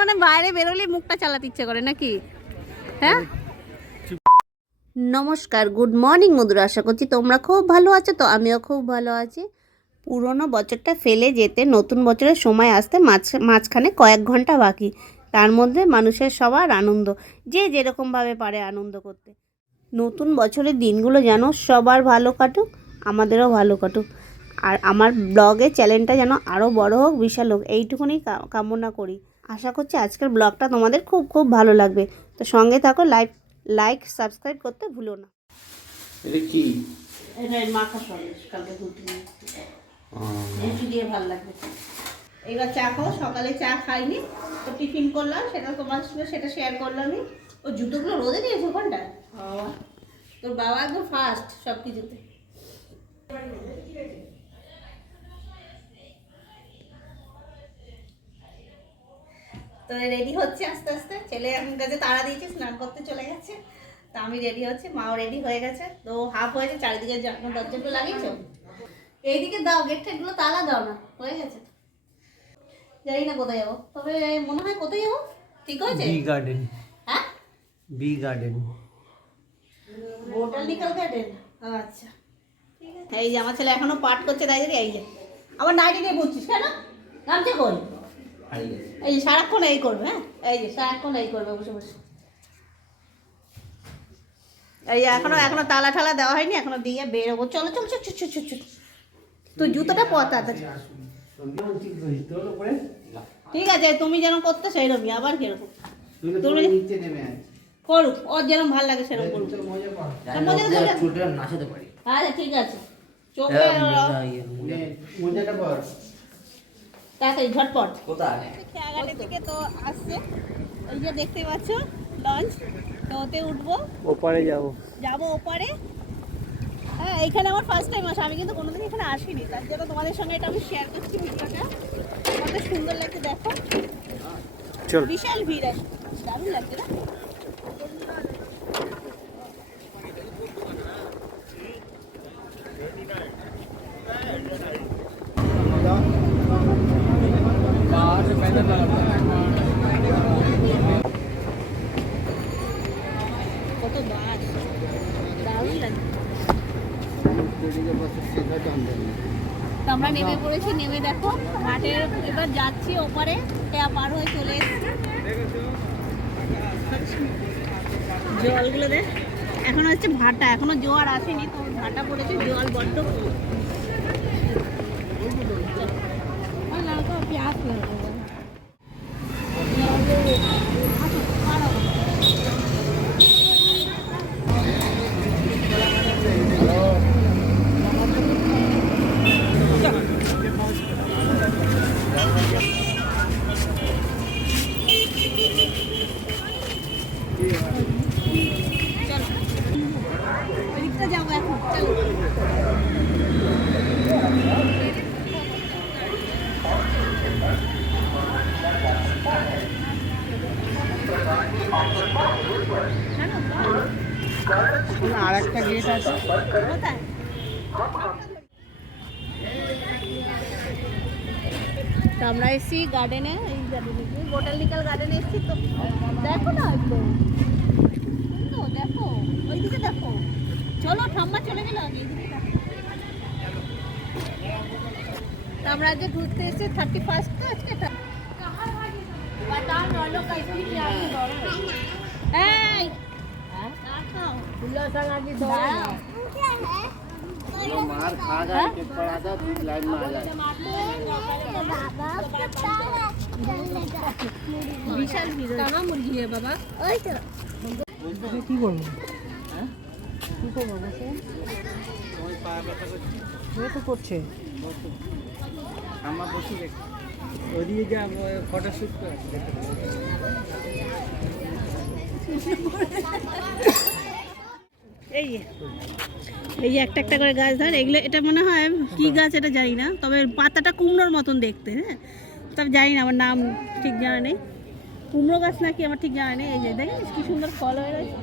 মানে বাইরে বেরোলে মুখটা চালাতে ইচ্ছে করে নাকি? হ্যাঁ। নমস্কার, গুড মর্নিং বন্ধুরা, আশা করছি তোমরা খুব ভালো আছো। তো আমিও খুব ভালো আছি। পুরনো বছরটা ফেলে যেতে নতুন বছরের সময় আসতে মাঝখানে কয়েক ঘন্টা বাকি। তার মধ্যে মানুষের সবার আনন্দ, যে যেরকমভাবে পারে আনন্দ করতে। নতুন বছরের দিনগুলো যেন সবার ভালো কাটুক, আমাদেরও ভালো কাটুক। আর আমার ব্লগের চ্যানেলটা যেন আরও বড় হোক, বিশাল হোক, এইটুকুনি কামনা করি। আশা করছি আজকের ব্লগটা তোমাদের খুব খুব ভালো লাগবে। তো সঙ্গে থাকো, লাইক সাবস্ক্রাইব করতে ভুলো না। এটা কি? এটা মাখা সন্দেশ, কালকে দুধ দিয়ে ভালো লাগবে। এবার চা খাও, সকালে চা খাইনি তো টিফিন করলাম, সেটা তোমার সঙ্গে সেটা শেয়ার করলামই। ও জুতোগুলো রোদে দিয়েছো ওখানটা? তোর বাবা একদম ফার্স্ট সব কিছুতে। তো রেডি হচ্ছে আস্তে আস্তে, ছেলে এখন কাছে তাড়া দিয়েছে, স্নান করতে চলে গেছে। তো আমি রেডি হচ্ছি, মাও রেডি হয়ে গেছে। তো হাফ হয়েছে, চারিদিকে দরজাগুলো লাগিয়েছো, এইদিকে দাও, গেট ঠেটগুলো তালা দাও না, হয়ে গেছে। জানি না কোথায় যাবো, তবে মনে হয় কোথায় যাবো ঠিক হয়েছে। B garden. হ্যাঁ, বি গার্ডেন, বোটানিক্যাল গার্ডেন। আচ্ছা ঠিক আছে। এই যে আমার ছেলে এখনো পাঠ করছে, তাই দেখি। এই যে আবার নাইটি নিয়ে বুঝছিস কেন? গামছা কই? এই যে সারাক্ষণ এই করবে। হ্যাঁ, এই যে সারাক্ষণ এই করবে বসে বসে। এই এখনো তালা ঠালা দেওয়া হয়নি, এখনো দিয়ে বেরোবো। চলো চলো চল চল চল চল। তুই জুতোটা পতা। ঠিক আছে, তুমি যেরকম করতে সেইরকমই, আবার কিরকম তুমি করুক, ওর যেরকম ভালো লাগে সেরকম করুক। আচ্ছা ঠিক আছে, চোখে তাড়াতাড়ি ঝটপট। খেয়াঘাটের দিকে তো আসছে, এই যে দেখতে পাচ্ছ লঞ্চ, তো ওতে উঠবো, ওপারে যাবো ওপারে। হ্যাঁ, এইখানে আমার ফার্স্ট টাইম আসা, আমি কিন্তু কোনোদিন এখানে আসিনি, তার জন্য তোমাদের সঙ্গে এটা আমি শেয়ার করছি ভিডিওটা। কত সুন্দর লাগছে দেখো, বিশাল ভিড় আছে, দারুণ লাগছে না? কত বাস, দারুণ লাগছে। তো আমরা নেমে পড়েছি, নেমে দেখো ঘাটের এবার যাচ্ছি ওপারে, পার হয়ে চলে এসেছি। জলগুলো দেখ, এখন হচ্ছে ভাটা, এখনো জোয়ার আসেনি, তো ভাটা পড়েছে, জল বড্ড প্যাস যাবো এখন, চলো। আর একটা গেট আছে। কোথায়? তো আমরা এসেছি গার্ডেনে, এই গার্ডেনে বোটানিক্যাল গার্ডেনে এসেছি। তো দেখো না একটু, তো দেখো ওইদিকে দেখো। চলো, ঠাম্মা চলে গেল আগে, এইদিকে দেখো। তো আমরা আজকে ঘুরতে এসেছি 31st তো আজকে। এই मार खा जाए के पड़ा था, दूध लाइन में आ जाए। বিশাল ভিড়, টানা মুরগি है বাবা। ওই তো কি করব? হ্যাঁ, কি করব বসে? ওই পা ব্যথা করছে, ওই তো করছে। আমার বসে দেখ, ওদিকে যা ফটো শুট করে। এই এই যে একটা একটা করে গাছ ধর, এগুলো এটা মনে হয় কি গাছ এটা জানি না, তবে পাতাটা কুমড়োর মতন দেখতে। হ্যাঁ, তবে জানি না, আমার নাম ঠিক জানা নেই। কুমড়ো গাছ নাকি আমার ঠিক জানা নেই। এই যে দেখেন কি সুন্দর ফল হয়ে রয়েছে,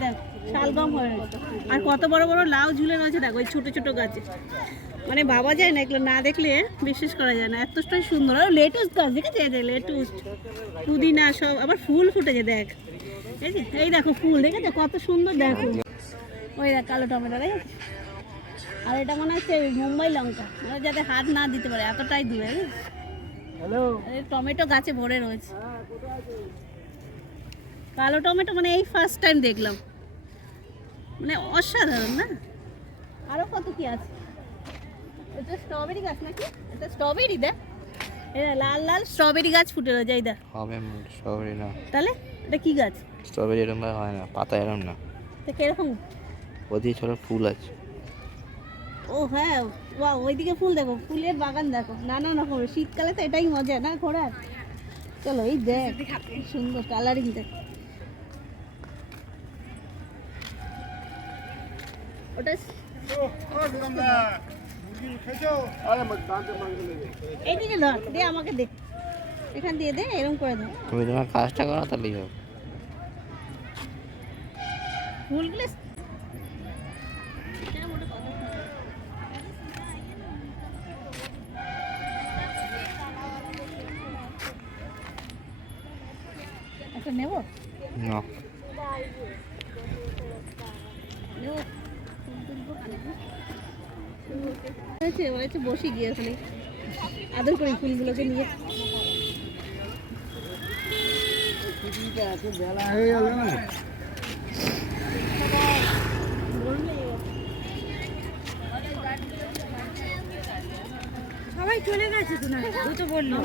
দেখ শালগম হয়ে রয়েছে। আর কত বড় বড় লাউ ঝুলে রয়েছে দেখো ওই ছোট ছোট গাছে, মানে ভাবা যায় না, এগুলো না দেখলে বিশ্বাস করা যায় না, এতটাই সুন্দর। আর লেটুস গাছ দেখেছে, লেটুস, পুদিনা সব, আবার ফুল ফুটেছে দেখ, এই দেখো ফুল দেখেছো কত সুন্দর, দেখো ওই দেখ কালো টমেটো দেখেছো। আর এটা মনে হচ্ছে মুম্বাই লঙ্কা, মানে যাতে হাত না দিতে পারে এতটাই দূরে। হ্যালো, টমেটো গাছে ভরে রয়েছে, কালো টমেটো, মানে এই ফার্স্ট টাইম দেখলাম, মানে অসাধারণ না। আরো কত কি আছে, এটা স্ট্রবেরি গাছ নাকি, এটা স্ট্রবেরি দেখ, এটা লাল লাল স্ট্রবেরি গাছ ফুটে রয়েছে, এই দেখ। হবে স্ট্রবেরি না, তাহলে এটা কি গাছ? স্ট্রবেরি এরকম ভাবে হয় না, পাতা এরকম না, তো কিরকম? ওদিকে ছোট ফুল আছে। ও হ্যাঁ, বাহ, ওইদিকে ফুল দেখো, ফুলের বাগান দেখো, নানা রকম, শীতকালে তো এটাই মজা না ঘোরার। চলো এই দেখ কি সুন্দর কালারিং দেখ, ওটা अरे मत दांत मांग ले এইদিকে ধর, দে আমাকে দে, এখান দিয়ে দে, এরকম করে দে তুমি তোমার কাজটা করো তাহলেই হবে। ফুলগুলো। একটা নেবো, না বসে গিয়ে ওখানে আদর করি ফুলগুলোকে নিয়ে। বেলা হয়ে গেল না, সবাই চলে গেছে তো, না তো বললো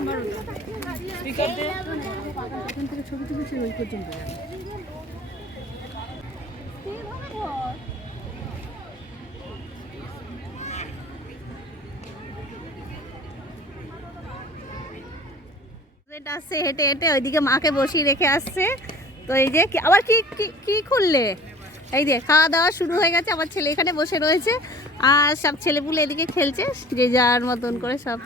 থেকে ছবি তুলেছে ওই পর্যন্ত। আসছে হেঁটে হেঁটে ওইদিকে মাকে বসিয়ে রেখে আসছে, তো এই যে আবার কি কি খুললে, এই যে খাওয়া দাওয়া শুরু হয়ে গেছে, আমার ছেলে এখানে বসে রয়েছে, আর সব ছেলেপুলে এদিকে খেলছে যে যার মতন করে সব।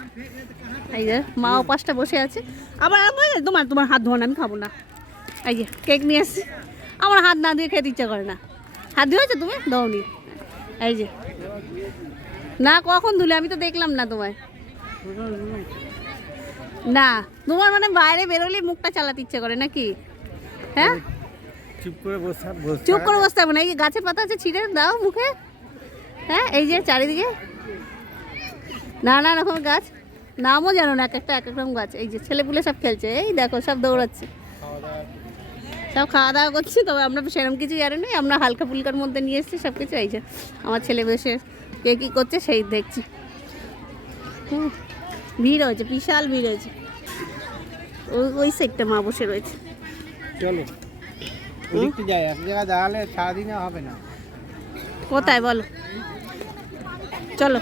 এই যে মা ওপাশটা বসে আছে, আবার তোমার তোমার হাত ধোয়ান, আমি খাবো না। এই যে কেক নিয়ে এসছি, আমার হাত না দিয়ে খেতে ইচ্ছা করে না। হাত ধুয়েছো তুমি? দাওনি। এই যে না, কখন ধুলে, আমি তো দেখলাম না তোমায়। না তোমার মানে বাইরে বেরোলে মুখটা চালাতে ইচ্ছে করে নাকি? হ্যাঁ চুপ করে বসে চুপ করে বসতে হবে না, এই গাছের পাতা আছে ছিঁড়ে দাও মুখে। হ্যাঁ এই যে চারিদিকে নানা রকম গাছ, নামও জানো না, এক একটা এক এক রকম গাছ। এই যে ছেলেপুলে সব খেলছে, এই দেখো সব দৌড়াচ্ছে, সব খাওয়া দাওয়া করছি। তবে আমরা সেরকম কিছু জানি না, আমরা হালকা ফুলকার মধ্যে নিয়ে এসেছি সব কিছু। এই যে আমার ছেলে বসে কে কী করছে সেই দেখছি। ভিড় হয়েছে, বিশাল ভিড় হয়েছে, ওই সাইডটা মা বসে রয়েছে। চলো ওদিকটা যাই, এক জায়গায় দাঁড়ালে সারাদিনে হবে না। কোথায় বলো, চলো।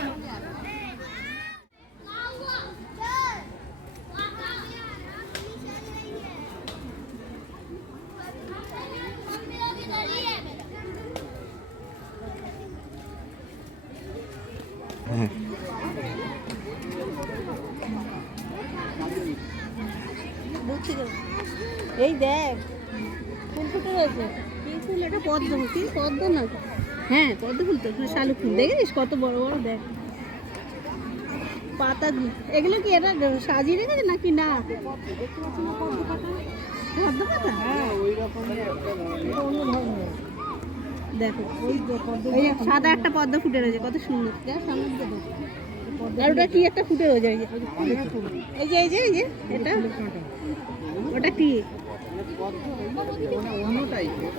এই দেখ ফুল ফুটে রয়েছে, কি ফুল এটা? পদ্ম, কি পদ্ম না? হ্যাঁ পদ্ম ফুল তো, শালুক ফুল দেখেছিস কত বড় বড়, দেখ পাতাগুলো। এগুলো কি এটা সাজিয়ে রেখেছে নাকি? না পদ্ম পাতা, হ্যাঁ ওই রকমই একটা অন্য ধরনের। দেখো ওই সাদা একটা পদ্ম ফুটে রয়েছে, কত সুন্দর। আর ওটা কি একটা ফুটে রয়েছে, এই যে এই যে এই যে এটা, ওটা কি? অন্য টাইপের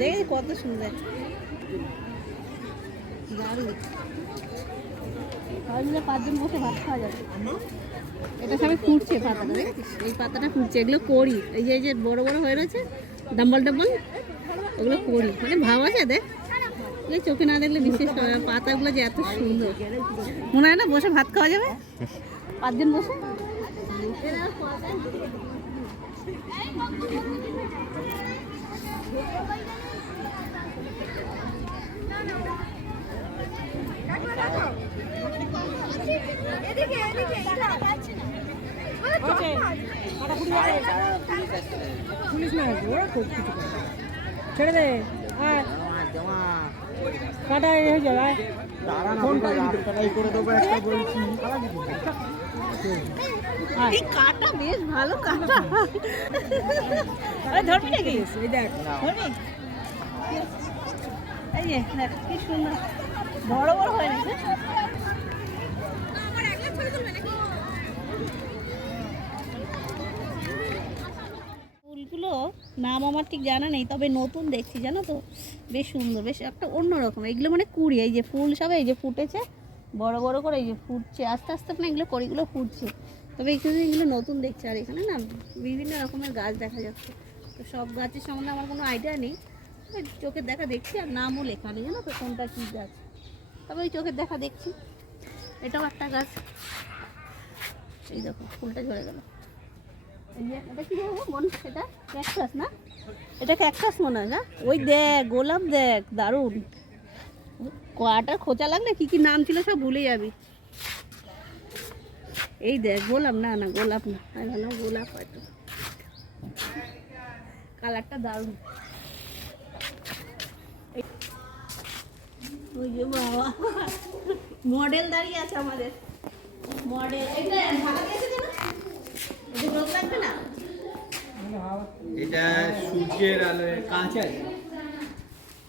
দেখি কত সুন্দর, দারুণ। সবাই মিলে 5 জন বসে ভাত খাওয়া যাবে। এটা সবাই ফুটছে পাতাটা, দেখেছিস? এই পাতাটা ফুটছে, এগুলো করি। এই যে বড় বড় হয়ে রয়েছে ডাম্বল ডাম্বল, ওগুলো করি, মানে ভাব আছে দেখ, চোখে না দেখলে বিশেষ করে না। পাতাগুলো যে এত সুন্দর, মনে হয় না বসে ভাত খাওয়া যাবে 5 জন বসে। ছেড়ে দে আর কাটা হয়ে যাবে আয়। আয়। এই কাটা বেশ ভালো কাটা। আরে ধরবি নাকি? এই দেখ ধরবি? এই যে দেখ কি সুন্দর বড় বড় হয় নাকি? ফুলগুলো নাম আমার ঠিক জানা নেই, তবে নতুন দেখছি জানো তো, বেশ সুন্দর, বেশ একটা অন্যরকম। এগুলো মানে কুড়ি, এই যে ফুল সব এই যে ফুটেছে বড় বড় করে, এই যে ফুটছে আস্তে আস্তে, না এগুলো কড়িগুলো ফুটছে। তবে এগুলো নতুন দেখছি। আর এখানে না বিভিন্ন রকমের গাছ দেখা যাচ্ছে, তো সব গাছের সম্বন্ধে আমার কোনো আইডিয়া নেই, তবে চোখের দেখা দেখছি। আর নামও লেখা নেই জানো তো কোনটা কী গাছ, তবে ওই চোখের দেখা দেখছি। এটাও একটা গাছ, এই দেখো ফুলটা ঝরে গেল। এই যে এটা কি বলবো মন, সেটা ক্যাকটাস না, এটা ক্যাকটাস মনে হয় না? ওই দেখ গোলাপ, দেখ দারুণ, কয়াটার খোঁচা লাগলে কি কি নাম ছিল সব ভুলে যাবি। এই দেখ গোলাপ, না না গোলাপ না, আমি ভাবলাম গোলাপ হয়তো। কালারটা দারুণ। ওই যে বাবা মডেল দাঁড়িয়ে আছে আমাদের, মডেল। এটা ঢাকা দিয়েছে কেন? এটা রোদ লাগবে না? এটা সূর্যের আলোয় কাঁচ আছে,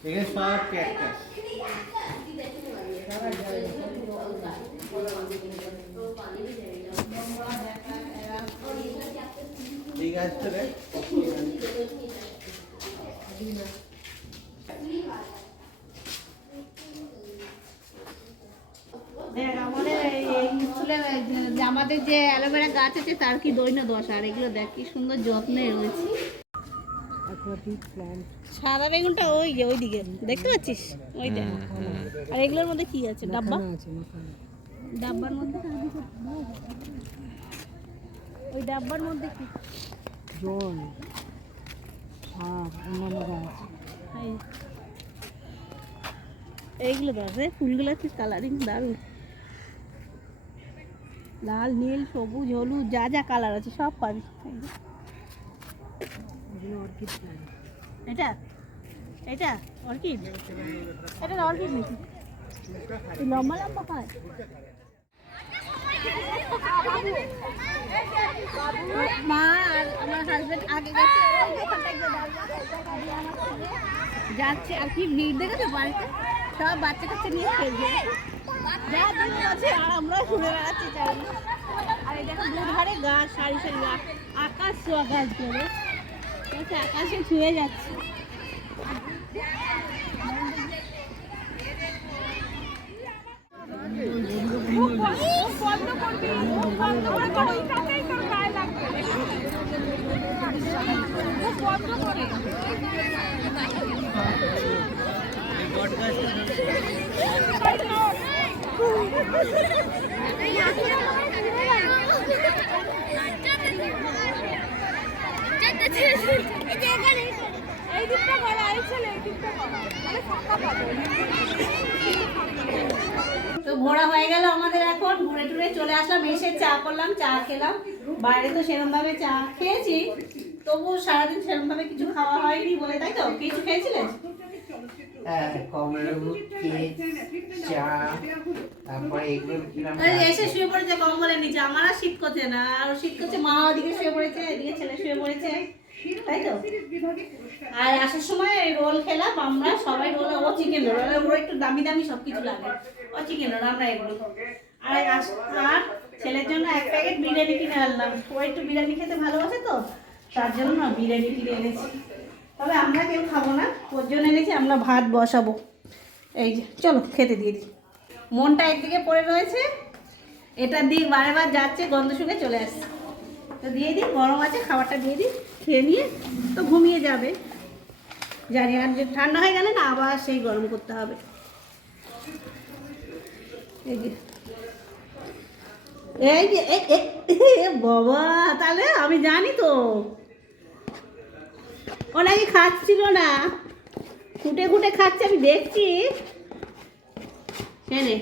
এখানে সব ক্যাকটাস। এই গাছটা দেখ, দেখ আমাদের এই স্কুলে যে আমাদের যে অ্যালোভেরা গাছ আছে তার কি দৈন্য দশা। আর এগুলো দেখ কি সুন্দর যত্নে রয়েছে। সাদা বেগুনটা ওই যে ওই দিকে দেখতে পাচ্ছিস, ওই দেখ। আর এগুলোর মধ্যে কি আছে? ডাব্বা, ডাব্বার মধ্যে ওই ডাব্বার মধ্যে কি জল শাক অন্যান্য গাছ। এই, এইগুলো তো আছে, ফুলগুলো কি কালারিং দারুণ, লাল নীল সবুজ হলুদ যা যা কালার আছে সব পাবি। এগুলো অর্কিড প্ল্যান্ট। এটা এটা অর্কিড, এটা অর্কিড নাকি? এই লম্বা লম্বা পায়। মা আর আমার হাজবেন্ড আগে গেছে, যাচ্ছে। আর কি ভিড় দেখেছো বাড়িতে, সব বাচ্চা কাচ্চা নিয়ে খেলছে, যা দিন আছে। আর আমরা ঘুরে বেড়াচ্ছি চারিদিকে। আর এই দেখো দুধারে গাছ, সারি সারি গাছ, আকাশ ছোঁয়া গাছগুলো, আকাশে ছুঁয়ে যাচ্ছে। তো ঘোরা হয়ে গেল আমাদের, এখন ঘুরে টুরে চলে আসলাম, এসে চা করলাম, চা খেলাম। বাইরে তো সেরকমভাবে চা খেয়েছি, তবু সারাদিন সেরকমভাবে কিছু খাওয়া হয়নি বলে, তাই তো? কিছু খেয়েছিলেন? কমলালেবু, কেক, চা, তারপরে এগুলো কিরাম এসে শুয়ে পড়েছে কম্বলের নিচে। আমার আর শীত করছে না, আর শীত করছে, মা ওদিকে শুয়ে পড়েছে, এদিকে ছেলে শুয়ে পড়েছে, তাই তো? আর আসার সময় রোল খেলাম আমরা সবাই, রোল, ও চিকেন রোল, ওর একটু দামি দামি সব কিছু লাগে, ও চিকেন রোল, আমরা এগুলো। আর আর ছেলের জন্য এক প্যাকেট বিরিয়ানি কিনে আনলাম, ও একটু বিরিয়ানি খেতে ভালোবাসে তো, তার জন্য না বিরিয়ানি কিনে এনেছি। তবে আমরা কেউ খাবো না, ওর জন্য এনেছি। আমরা ভাত বসাবো, এই যে চলো খেতে দিয়ে দিই। মনটা একদিকে পড়ে রয়েছে, এটার দিক বারে বার যাচ্ছে, গন্ধ শুকে চলে আসছে, তো দিয়ে দিই। গরম আছে, খাবারটা দিয়ে দিই, খেয়ে নিয়ে তো ঘুমিয়ে যাবে জানি। আর যে ঠান্ডা হয়ে গেলে না আবার সেই গরম করতে হবে। এই যে এই যে বাবা, তাহলে আমি জানি তো ও নাকি খাচ্ছিল না, খুঁটে খুঁটে খাচ্ছে, আমি দেখছি। নে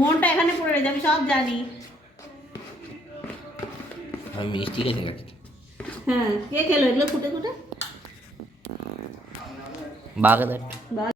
মনটা এখানে পড়ে রয়েছে, আমি সব জানি। আমি মিষ্টি খেতে গেছি। হ্যাঁ, কে খেলো এগুলো খুঁটে খুঁটে? বাঘে দেখ